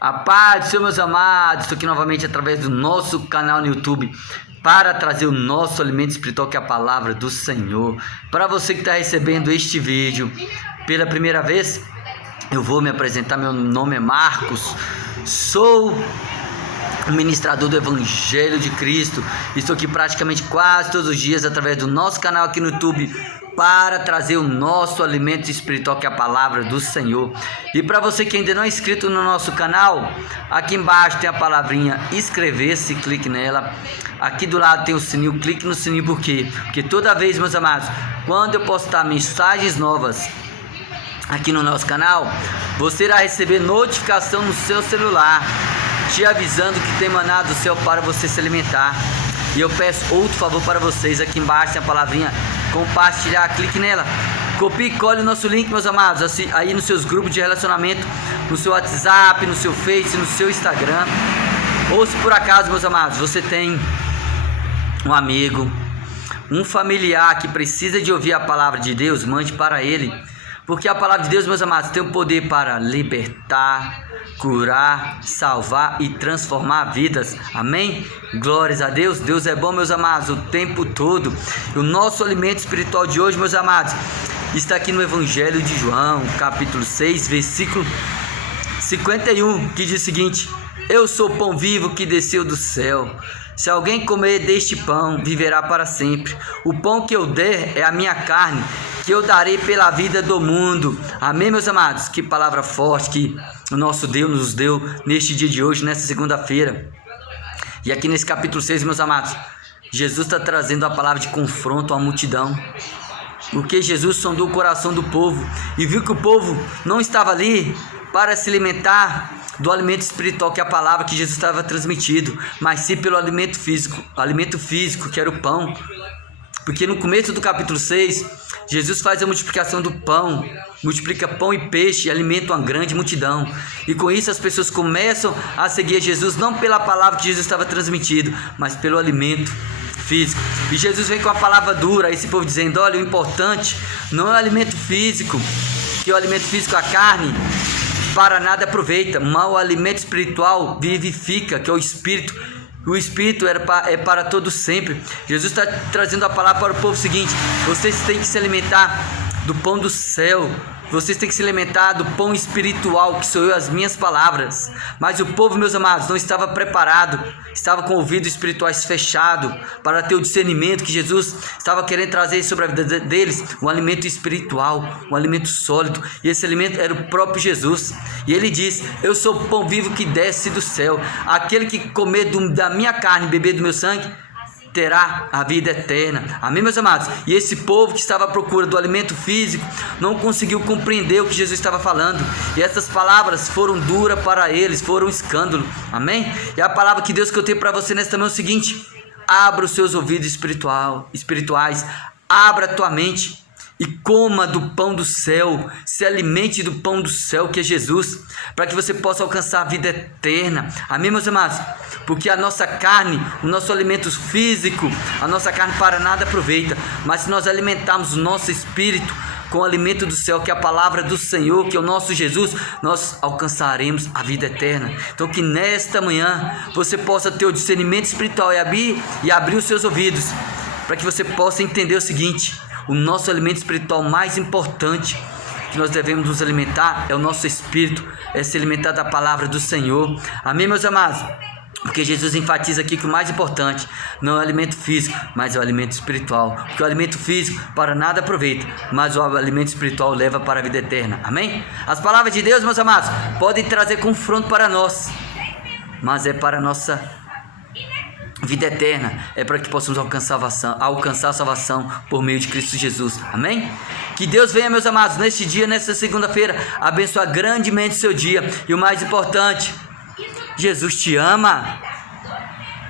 A paz do Senhor, meus amados. Estou aqui novamente através do nosso canal no YouTube para trazer o nosso alimento espiritual, que é a palavra do Senhor. Para você que está recebendo este vídeo pela primeira vez, eu vou me apresentar. Meu nome é Marcos, sou o ministrador do Evangelho de Cristo. Estou aqui praticamente quase todos os dias através do nosso canal aqui no YouTube para trazer o nosso alimento espiritual, que é a palavra do Senhor. E para você que ainda não é inscrito no nosso canal, aqui embaixo tem a palavrinha inscrever-se, clique nela. Aqui do lado tem o sininho, clique no sininho. Por quê? Porque toda vez, meus amados, quando eu postar mensagens novas aqui no nosso canal, você irá receber notificação no seu celular, te avisando que tem maná do céu para você se alimentar. E eu peço outro favor para vocês. Aqui embaixo tem a palavrinha compartilhar, clique nela, copie e cole o nosso link, meus amados, assim, aí nos seus grupos de relacionamento, no seu WhatsApp, no seu Face, no seu Instagram. Ou se por acaso, meus amados, você tem um amigo, um familiar que precisa de ouvir a palavra de Deus, mande para ele. Porque a palavra de Deus, meus amados, tem o poder para libertar, curar, salvar e transformar vidas. Amém? Glórias a Deus. Deus é bom, meus amados, o tempo todo. O nosso alimento espiritual de hoje, meus amados, está aqui no Evangelho de João, capítulo 6, versículo 51, que diz o seguinte: eu sou o pão vivo que desceu do céu. Se alguém comer deste pão, viverá para sempre. O pão que eu der é a minha carne, que eu darei pela vida do mundo. Amém, meus amados? Que palavra forte que o nosso Deus nos deu neste dia de hoje, nesta segunda-feira. E aqui nesse capítulo 6, meus amados, Jesus está trazendo a palavra de confronto à multidão. Porque Jesus sondou o coração do povo e viu que o povo não estava ali para se alimentar do alimento espiritual, que é a palavra que Jesus estava transmitindo, mas sim pelo alimento físico, que era o pão. Porque no começo do capítulo 6, Jesus faz a multiplicação do pão, multiplica pão e peixe e alimenta uma grande multidão. E com isso as pessoas começam a seguir Jesus, não pela palavra que Jesus estava transmitindo, mas pelo alimento físico. E Jesus vem com a palavra dura a esse povo, dizendo: olha, o importante não é o alimento físico, que o alimento físico, a carne, para nada aproveita, mas o alimento espiritual vivifica, que é o Espírito. O Espírito é para todo sempre. Jesus está trazendo a palavra para o povo seguinte: vocês têm que se alimentar do pão do céu. Vocês têm que se alimentar do pão espiritual, que sou eu, as minhas palavras. Mas o povo, meus amados, não estava preparado, estava com ouvidos espirituais fechados para ter o discernimento que Jesus estava querendo trazer sobre a vida deles, um alimento espiritual, um alimento sólido. E esse alimento era o próprio Jesus. E ele diz: eu sou o pão vivo que desce do céu. Aquele que comer da minha carne e beber do meu sangue terá a vida eterna. Amém, meus amados? E esse povo que estava à procura do alimento físico não conseguiu compreender o que Jesus estava falando, e essas palavras foram duras para eles, foram um escândalo. Amém? E a palavra que Deus que eu tenho para você nesta manhã é o seguinte: abra os seus ouvidos espirituais, abra a tua mente e coma do pão do céu, se alimente do pão do céu, que é Jesus, para que você possa alcançar a vida eterna. Amém, meus amados? Porque a nossa carne, o nosso alimento físico, a nossa carne para nada aproveita, mas se nós alimentarmos o nosso espírito com o alimento do céu, que é a palavra do Senhor, que é o nosso Jesus, nós alcançaremos a vida eterna. Então que nesta manhã você possa ter o discernimento espiritual e abrir os seus ouvidos, para que você possa entender o seguinte: o nosso alimento espiritual mais importante que nós devemos nos alimentar é o nosso espírito, é se alimentar da palavra do Senhor. Amém, meus amados? Porque Jesus enfatiza aqui que o mais importante não é o alimento físico, mas é o alimento espiritual. Porque o alimento físico para nada aproveita, mas o alimento espiritual leva para a vida eterna. Amém? As palavras de Deus, meus amados, podem trazer confronto para nós, mas é para a nossa vida eterna, é para que possamos alcançar a salvação por meio de Cristo Jesus. Amém? Que Deus venha, meus amados, neste dia, nesta segunda-feira, abençoar grandemente o seu dia. E o mais importante, Jesus te ama.